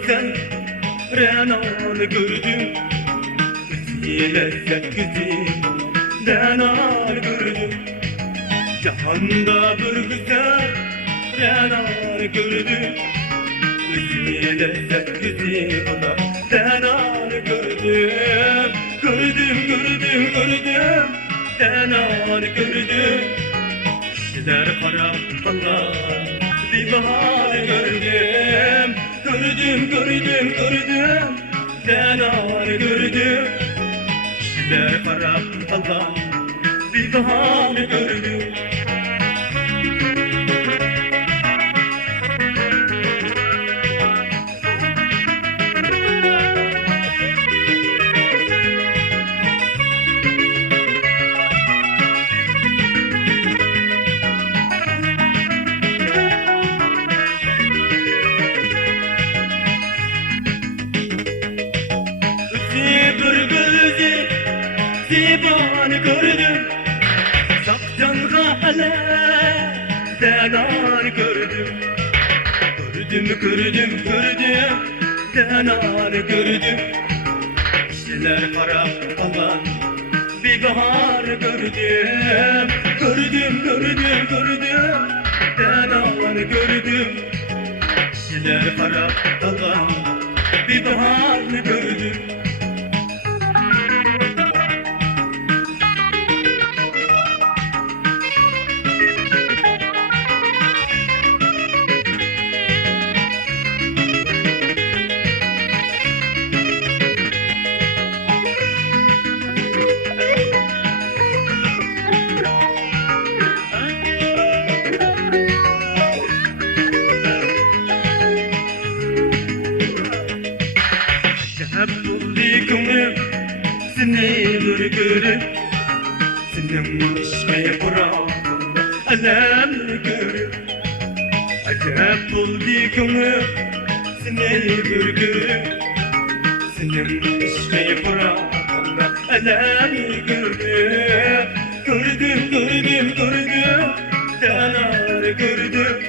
güzel Renanı gördüm Güzel lezzet güzel Renanı gördüm Cihanda bir güzel Renanı gördüm Güzel lezzet güzel Renanı gördüm Gördüm Renanı gördüm Kişiler paralar bir bahar gördüm Renanı gördüm Kişiler paralar bir bahar gördüm Zibanı gördüm Sapcan hale Denanı gördüm Gördüm Denanı gördüm Kişiler para alan bir bahar gördüm Denanı gördüm Kişiler para alan bir bahar gördüm Seni bir görüp Senin işmeye bırakın Alemini görüp Acayip oldu gönlüm Seni bir görüp Senin işmeye bırakın Alemini görüp Gördüm Denanı gördüm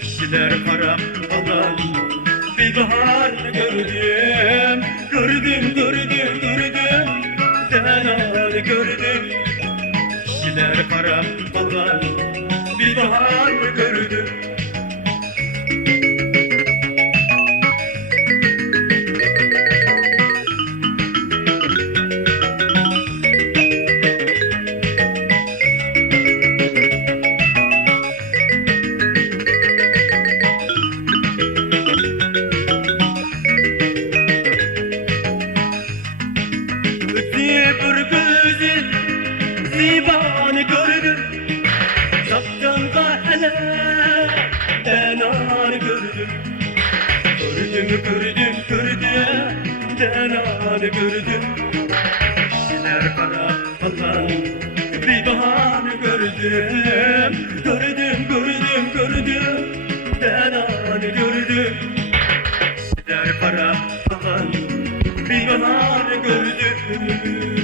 Kişiler para alan bir bahar gördüm Denanı gördüm Kişiler para alan bir bahar gördüm Zibanı gördüm Sapcan kahele Denanı gördüm Denanı gördüm Kişiler para alan bir bahar gördüm Denanı gördüm Kişiler para alan bir bahar gördüm